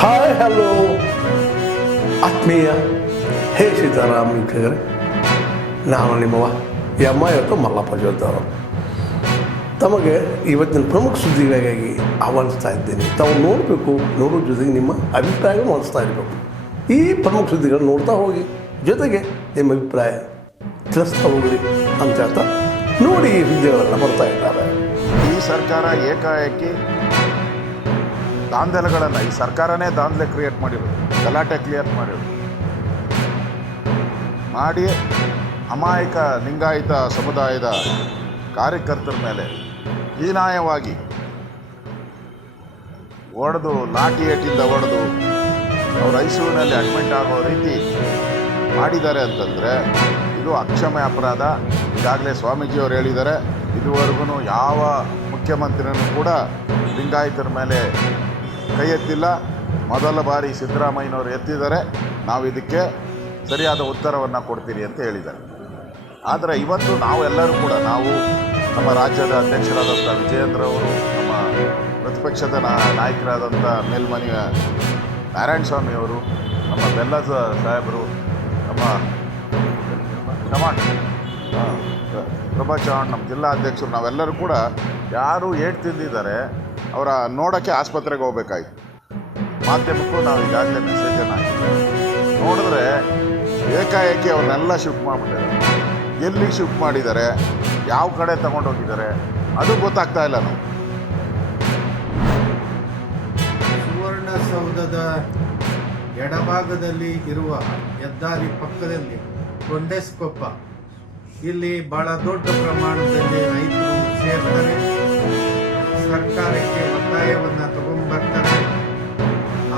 Hi hello ಆತ್ಮೀಯ ಹೇ ಸೀತಾರಾಮ್ ವೀಕ್ಷಕರೇ, ನಾನು ನಿಮ್ಮವ ಇವತ್ತು ಮಲ್ಲಪ್ಪ ಜೋದ್ದವರು ತಮಗೆ ಇವತ್ತಿನ ಪ್ರಮುಖ ಸುದ್ದಿಗಳಿಗಾಗಿ ಆಹ್ವಾನಿಸ್ತಾ ಇದ್ದೇನೆ. ತಾವು ನೋಡಬೇಕು, ನೋಡೋ ಜೊತೆಗೆ ನಿಮ್ಮ ಅಭಿಪ್ರಾಯ ಮಾಡಿಸ್ತಾ ಇರಬೇಕು. ಈ ಪ್ರಮುಖ ಸುದ್ದಿಗಳು ನೋಡ್ತಾ ಹೋಗಿ, ಜೊತೆಗೆ ನಿಮ್ಮ ಅಭಿಪ್ರಾಯ ತಿಳಿಸ್ತಾ ಹೋಗ್ರಿ ಅಂತ ಹೇಳ್ತಾ ನೋಡಿ ಈ ಸುದ್ದಿಗಳೆಲ್ಲ ಬರ್ತಾ ಇದ್ದಾರೆ. ಈ ಸರ್ಕಾರ ಏಕಾಏಕಿ ದಾಂಧಲೆಗಳನ್ನು, ಈ ಸರ್ಕಾರನೇ ದಾಂಧಲೆ ಕ್ರಿಯೇಟ್ ಮಾಡಿರೋದು, ಗಲಾಟೆ ಕ್ರಿಯೇಟ್ ಮಾಡಿ ಅಮಾಯಕ ಲಿಂಗಾಯತ ಸಮುದಾಯದ ಕಾರ್ಯಕರ್ತರ ಮೇಲೆ ಹೀನಾಯವಾಗಿ ಹೊಡೆದು, ಲಾಠಿ ಏಟಿಂದ ಹೊಡೆದು ಅವರು ಐಸಿಯುನಲ್ಲಿ ಅಡ್ಮಿಟ್ ಆಗೋ ರೀತಿ ಮಾಡಿದ್ದಾರೆ ಅಂತಂದರೆ ಇದು ಅಕ್ಷಮ್ಯ ಅಪರಾಧ. ಈಗಾಗಲೇ ಸ್ವಾಮೀಜಿಯವರು ಹೇಳಿದ್ದಾರೆ, ಇದುವರೆಗೂ ಯಾವ ಮುಖ್ಯಮಂತ್ರಿನೂ ಕೂಡ ಲಿಂಗಾಯತರ ಮೇಲೆ ಕೈ ಎತ್ತಿಲ್ಲ. ಮೊದಲ ಬಾರಿ ಸಿದ್ದರಾಮಯ್ಯನವರು ಎತ್ತಿದ್ದಾರೆ. ನಾವು ಇದಕ್ಕೆ ಸರಿಯಾದ ಉತ್ತರವನ್ನು ಕೊಡ್ತೀರಿ ಅಂತ ಹೇಳಿದ್ದಾರೆ. ಆದರೆ ಇವತ್ತು ನಾವೆಲ್ಲರೂ ಕೂಡ, ನಾವು ನಮ್ಮ ರಾಜ್ಯದ ಅಧ್ಯಕ್ಷರಾದಂಥ ವಿಜಯೇಂದ್ರ ಅವರು, ನಮ್ಮ ಪ್ರತಿಪಕ್ಷದ ನಾಯಕರಾದಂಥ ಮೇಲ್ಮನೆಯ ನಾರಾಯಣ ಸ್ವಾಮಿಯವರು, ನಮ್ಮ ಬೆಲ್ಲದ ಸಾಹೇಬರು, ನಮ್ಮ ಪ್ರಭಾ ಚೌಹಾಣ್ ನಮ್ಮ ಜಿಲ್ಲಾ ಅಧ್ಯಕ್ಷರು, ನಾವೆಲ್ಲರೂ ಕೂಡ ಯಾರು ಏಟು ತಿಂದಿದ್ದಾರೆ ಅವರ ನೋಡೋಕ್ಕೆ ಆಸ್ಪತ್ರೆಗೆ ಹೋಗ್ಬೇಕಾಯ್ತು. ಮಾಧ್ಯಮಕ್ಕೂ ನಾವು ಈಗಾಗಲೇ ಮೆಸೇಜನ್ನು ಹಾಕಿದ್ದೀವಿ. ನೋಡಿದ್ರೆ ಏಕಾಏಕಿ ಅವ್ರನ್ನೆಲ್ಲ ಶಿಫ್ಟ್ ಮಾಡಿಬಿಟ್ಟಿದ್ದಾರೆ. ಎಲ್ಲಿಗೆ ಶಿಫ್ಟ್ ಮಾಡಿದ್ದಾರೆ, ಯಾವ ಕಡೆ ತಗೊಂಡೋಗಿದ್ದಾರೆ ಅದು ಗೊತ್ತಾಗ್ತಾ ಇಲ್ಲ. ನಾವು ಸುವರ್ಣಸೌಧದ ಎಡಭಾಗದಲ್ಲಿ ಇರುವ ಹೆದ್ದಾರಿ ಪಕ್ಕದಲ್ಲಿ ಕೊಂಡೆಸ್ಕೊಪ್ಪ, ಇಲ್ಲಿ ಬಹಳ ದೊಡ್ಡ ಪ್ರಮಾಣದಲ್ಲಿ ರೈತರು ಸೇರ್ತಾರೆ, ಸರ್ಕಾರಕ್ಕೆ ಒತ್ತಾಯವನ್ನು ತಗೊಂಡ್ಬರ್ತಾರೆ.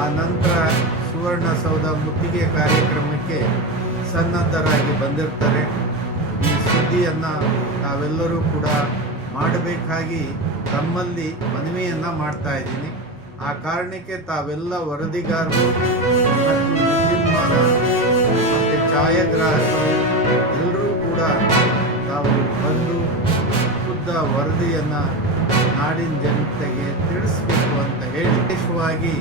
ಆ ನಂತರ ಸುವರ್ಣಸೌಧ ಮುತ್ತಿಗೆ ಕಾರ್ಯಕ್ರಮಕ್ಕೆ ಸನ್ನದ್ಧರಾಗಿ ಬಂದಿರ್ತಾರೆ. ಈ ಸುದ್ದಿಯನ್ನು ತಾವೆಲ್ಲರೂ ಕೂಡ ಮಾಡಬೇಕಾಗಿ ತಮ್ಮಲ್ಲಿ ಮನವಿಯನ್ನು ಮಾಡ್ತಾ ಇದ್ದೀನಿ. ಆ ಕಾರಣಕ್ಕೆ ತಾವೆಲ್ಲ ವರದಿಗಾರರು ಮತ್ತು ವಿದ್ಯುನ್ಮಾನ ಮತ್ತು ಛಾಯಾಗ್ರಾಹಕರು ಎಲ್ಲರೂ ಕೂಡ ತಾವು ಬಂದು ಶುದ್ಧ ವರದಿಯನ್ನು ನಾಡಿನ ಜನತೆಗೆ ತಿಳಿಸಬೇಕು ಅಂತ ಹೇಳಿ, ವಿಶೇಷವಾಗಿ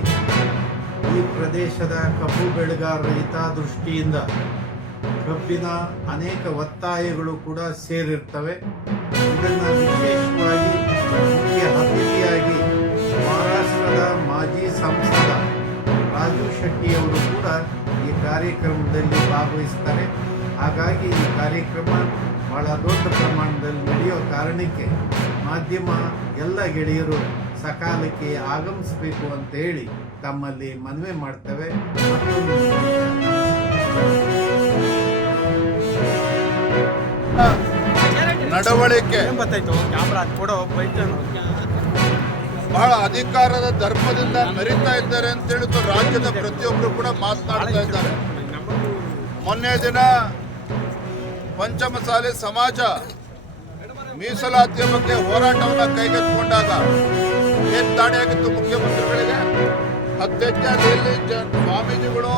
ಈ ಪ್ರದೇಶದ ಕಬ್ಬು ಬೆಳೆಗಾರರ ಹಿತದೃಷ್ಟಿಯಿಂದ ಕಬ್ಬಿನ ಅನೇಕ ಒತ್ತಾಯಗಳು ಕೂಡ ಸೇರಿರ್ತವೆ. ಇದನ್ನು ವಿಶೇಷವಾಗಿ ಮುಖ್ಯ ಅತಿಥಿಯಾಗಿ ಮಹಾರಾಷ್ಟ್ರದ ಮಾಜಿ ಸಂಸದ ರಾಜು ಶೆಟ್ಟಿಯವರು ಕೂಡ ಈ ಕಾರ್ಯಕ್ರಮದಲ್ಲಿ ಭಾಗವಹಿಸ್ತಾರೆ. ಹಾಗಾಗಿ ಈ ಕಾರ್ಯಕ್ರಮ ಬಹಳ ದೊಡ್ಡ ಪ್ರಮಾಣದಲ್ಲಿ ನಡೆಯೋ ಕಾರಣಕ್ಕೆ ಮಾಧ್ಯಮ ಎಲ್ಲ ಗೆಳೆಯರು ಸಕಾಲಕ್ಕೆ ಆಗಮಿಸಬೇಕು ಅಂತ ಹೇಳಿ ತಮ್ಮಲ್ಲಿ ಮನವಿ ಮಾಡ್ತೇವೆ. ನಡವಳಿಕೆ ಬಹಳ ಅಧಿಕಾರದ ಧರ್ಮದಿಂದ ಮೆರೀತಾ ಇದ್ದಾರೆ ಅಂತ ಹೇಳಿದ್ದು ರಾಜ್ಯದ ಪ್ರತಿಯೊಬ್ಬರು ಕೂಡ ಮಾತನಾಡ್ತಾ ಇದ್ದಾರೆ. ಮೊನ್ನೆ ದಿನ ಪಂಚಮಸಾಲಿ ಸಮಾಜ ಮೀಸಲಾತಿಯ ಬಗ್ಗೆ ಹೋರಾಟವನ್ನು ಕೈಗೆತ್ತಿಕೊಂಡಾಗ ಏನ್ ದಾಳಿಯಾಗಿತ್ತು ಮುಖ್ಯಮಂತ್ರಿಗಳಿಗೆ? ಹತ್ಯೆಯಲ್ಲಿ ಸ್ವಾಮೀಜಿಗಳು,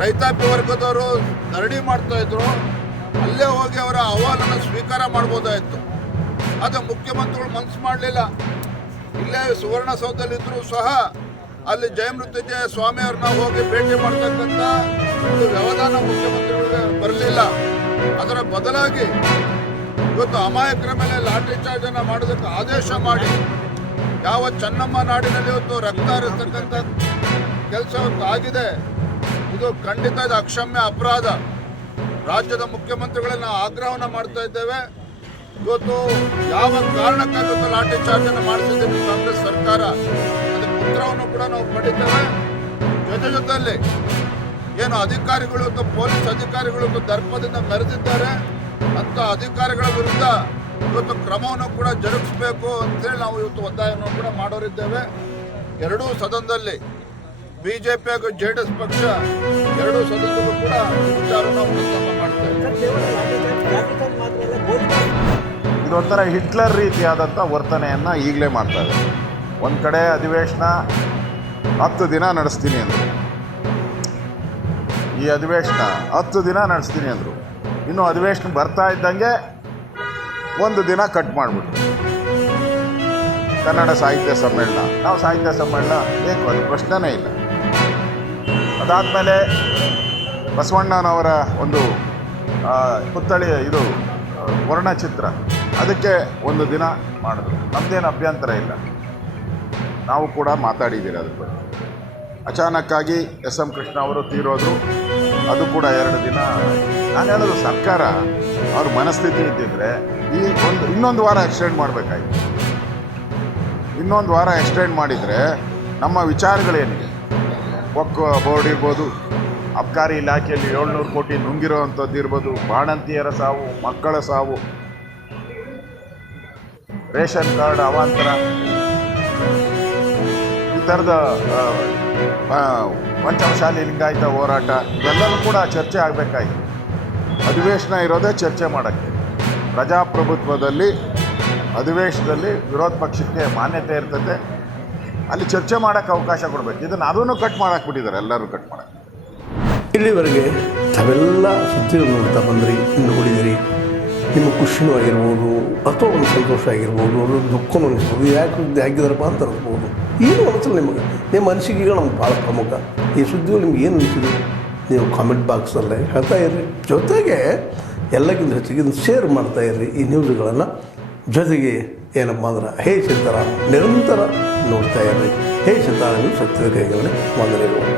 ರೈತಾಪಿ ವರ್ಗದವರು ಧರಣಿ ಮಾಡ್ತಾ ಇದ್ರು. ಅಲ್ಲೇ ಹೋಗಿ ಅವರ ಅಹವಾಲನ್ನು ಸ್ವೀಕಾರ ಮಾಡ್ಬೋದಾಯಿತು. ಅದು ಮುಖ್ಯಮಂತ್ರಿಗಳು ಮನಸ್ಸು ಮಾಡಲಿಲ್ಲ. ಇಲ್ಲೇ ಸುವರ್ಣಸೌಧದಲ್ಲಿದ್ದರೂ ಸಹ ಅಲ್ಲಿ ಜಯಮೃತ್ಯುಂಜಯ ಸ್ವಾಮಿಯವ್ರನ್ನ ಹೋಗಿ ಭೇಟಿ ಮಾಡ್ತಕ್ಕಂಥ ಒಂದು ವ್ಯವಧಾನ ಮುಖ್ಯಮಂತ್ರಿಗಳಿಗೆ ಬರಲಿಲ್ಲ. ಅದರ ಬದಲಾಗಿ ಇವತ್ತು ಅಮಾಯಕರ ಮೇಲೆ ಲಾಠಿ ಚಾರ್ಜ್ ಅನ್ನು ಮಾಡೋದಕ್ಕೆ ಆದೇಶ ಮಾಡಿ, ಯಾವ ಚೆನ್ನಮ್ಮ ನಾಡಿನಲ್ಲಿ ಇವತ್ತು ರಕ್ತ ಹರಿಸ್ತಕ್ಕಂಥ ಕೆಲಸ ಆಗಿದೆ, ಇದು ಖಂಡಿತ ಇದು ಅಕ್ಷಮ್ಯ ಅಪರಾಧ. ರಾಜ್ಯದ ಮುಖ್ಯಮಂತ್ರಿಗಳನ್ನ ಆಗ್ರಹವನ್ನು ಮಾಡ್ತಾ ಇದ್ದೇವೆ. ಇವತ್ತು ಯಾವ ಕಾರಣಕ್ಕಾಗಿ ಲಾಠಿ ಚಾರ್ಜ್ ಅನ್ನು ಮಾಡಿಸಿದ್ದೇವೆ ಕಾಂಗ್ರೆಸ್ ಸರ್ಕಾರ, ಅದಕ್ಕೆ ಉತ್ತರವನ್ನು ಕೂಡ ನಾವು ಪಡಿತೇವೆ. ಜೊತೆಯಲ್ಲಿ ಏನು ಅಧಿಕಾರಿಗಳು, ಪೊಲೀಸ್ ಅಧಿಕಾರಿಗಳು ದರ್ಪದಿಂದ ಮೆರೆದಿದ್ದಾರೆ ಅಂತ ಅಧಿಕಾರಿಗಳ ವಿರುದ್ಧ ಇವತ್ತು ಕ್ರಮವನ್ನು ಕೂಡ ಜರುಗಿಸಬೇಕು ಅಂತೇಳಿ ನಾವು ಇವತ್ತು ಒತ್ತಾಯವನ್ನು ಕೂಡ ಮಾಡೋರಿದ್ದೇವೆ. ಎರಡೂ ಸದನದಲ್ಲಿ ಬಿಜೆಪಿ ಹಾಗೂ JDS ಪಕ್ಷ ಎರಡೂ ಸದನದಲ್ಲೂ ಕೂಡ ವಿಚಾರವನ್ನು ಪ್ರಸ್ತಾಪ ಮಾಡ್ತೇವೆ. ಇದೊಂಥರ ಹಿಟ್ಲರ್ ರೀತಿಯಾದಂಥ ವರ್ತನೆಯನ್ನು ಈಗಲೇ ಮಾಡ್ತಾರೆ. ಒಂದು ಕಡೆ ಅಧಿವೇಶನ 10 ದಿನ ನಡೆಸ್ತೀನಿ ಅಂದರು, ಈ ಅಧಿವೇಶನ 10 ದಿನ ನಡೆಸ್ತೀನಿ ಅಂದರು. ಇನ್ನು ಅಧಿವೇಶನ ಬರ್ತಾ ಇದ್ದಂಗೆ 1 ದಿನ ಕಟ್ ಮಾಡಿಬಿಟ್ರು. ಕನ್ನಡ ಸಾಹಿತ್ಯ ಸಮ್ಮೇಳನ. ನಾವು ಸಾಹಿತ್ಯ ಸಮ್ಮೇಳನ ಬೇಕು, ಅದು ಪ್ರಶ್ನೆನೇ ಇಲ್ಲ. ಅದಾದಮೇಲೆ ಬಸವಣ್ಣನವರ ಒಂದು ಪುತ್ಥಳಿ ಇದು ವರ್ಣಚಿತ್ರ, ಅದಕ್ಕೆ ಒಂದು ದಿನ ಮಾಡಿದ್ರು. ನಮ್ಮದೇನು ಅಭ್ಯಂತರ ಇಲ್ಲ, ನಾವು ಕೂಡ ಮಾತಾಡಿದ್ದೀರಿ ಅದ್ರ ಬಗ್ಗೆ. ಅಚಾನಕ್ಕಾಗಿ ಎಸ್ ಎಂ ಕೃಷ್ಣ ಅವರು ತೀರೋದ್ರು, ಅದು ಕೂಡ 2 ದಿನ. ನಾನು ಹೇಳೋದು ಸರ್ಕಾರ ಅವ್ರ ಮನಸ್ಥಿತಿ ಇದ್ದಿದ್ರೆ ಇನ್ನೊಂದು ವಾರ ಎಕ್ಸ್ಟೆಂಡ್ ಮಾಡಬೇಕಾಗಿತ್ತು. ಇನ್ನೊಂದು ವಾರ ಎಕ್ಸ್ಟೆಂಡ್ ಮಾಡಿದರೆ ನಮ್ಮ ವಿಚಾರಗಳೇನಿದೆ, ವಕ್ಫ್ ಬೋರ್ಡ್ ಇರ್ಬೋದು, ಅಬ್ಕಾರಿ ಇಲಾಖೆಯಲ್ಲಿ 700 ಕೋಟಿ ನುಂಗಿರೋ ಅಂಥದ್ದು ಇರ್ಬೋದು, ಬಾಣಂತಿಯರ ಸಾವು, ಮಕ್ಕಳ ಸಾವು, ರೇಷನ್ ಕಾರ್ಡ್ ಅವಾಂತರ, ಈ ಥರದ ಪಂಚಮಶಾಲಿ ಲಿಂಗಾಯತ ಹೋರಾಟ, ಇವೆಲ್ಲವೂ ಕೂಡ ಚರ್ಚೆ ಆಗಬೇಕಾಗಿತ್ತು. ಅಧಿವೇಶನ ಇರೋದೇ ಚರ್ಚೆ ಮಾಡೋಕ್ಕೆ. ಪ್ರಜಾಪ್ರಭುತ್ವದಲ್ಲಿ ಅಧಿವೇಶನದಲ್ಲಿ ವಿರೋಧ ಪಕ್ಷಕ್ಕೆ ಮಾನ್ಯತೆ ಇರ್ತದೆ, ಅಲ್ಲಿ ಚರ್ಚೆ ಮಾಡೋಕ್ಕೆ ಅವಕಾಶ ಕೊಡಬೇಕು. ಅದನ್ನು ಕಟ್ ಮಾಡಾಕ್ಬಿಟ್ಟಿದ್ದಾರೆ, ಎಲ್ಲರೂ ಕಟ್ ಮಾಡಕ್ಕೆ. ಇಲ್ಲಿವರೆಗೆ ತಾವೆಲ್ಲ ಸುದ್ದಿಗಳು ನೋಡ್ತಾ ಬಂದ್ರಿ, ನೋಡಿದಿರಿ. ನಿಮ್ಮ ಖುಷಿನೂ ಆಗಿರ್ಬೋದು, ಅಥವಾ ಒಂದು ಸಂತೋಷ ಆಗಿರ್ಬೋದು, ಒಂದು ದುಃಖನೂ ಅನಿಸ್ಬೋದು. ಯಾಕೆ ಸುದ್ದಿ ಹಾಕಿದಾರಪ್ಪ ಅಂತ ಅನಿಸ್ಬೋದು. ಏನು ಅನಿಸಲ್ಲ ನಿಮಗೆ, ನಿಮ್ಮ ಅನಿಸಿಕೆಗಳು ನಮ್ಗೆ ಭಾಳ ಪ್ರಮುಖ. ಈ ಸುದ್ದಿಗಳು ನಿಮ್ಗೆ ಏನು ಅನಿಸಿದೆ ನೀವು ಕಾಮೆಂಟ್ ಬಾಕ್ಸಲ್ಲೇ ಹೇಳ್ತಾ ಇರ್ರಿ. ಜೊತೆಗೆ ಎಲ್ಲಕ್ಕಿಂತ ಹೆಚ್ಚಿಗೆ ಶೇರ್ ಮಾಡ್ತಾ ಇರ್ರಿ ಈ ನ್ಯೂಸ್ಗಳನ್ನು. ಜೊತೆಗೆ ಏನಪ್ಪ ಅಂದ್ರೆ ಹೇ ಸಿತಾರಾಮ್ ನಿರಂತರ ನೋಡ್ತಾ ಇರ್ರಿ. ಹೇ ಸಿತಾರಾಮ್ ಸತ್ಯದ ಕೈಗಳೇ ವಂದನೆಗಳು.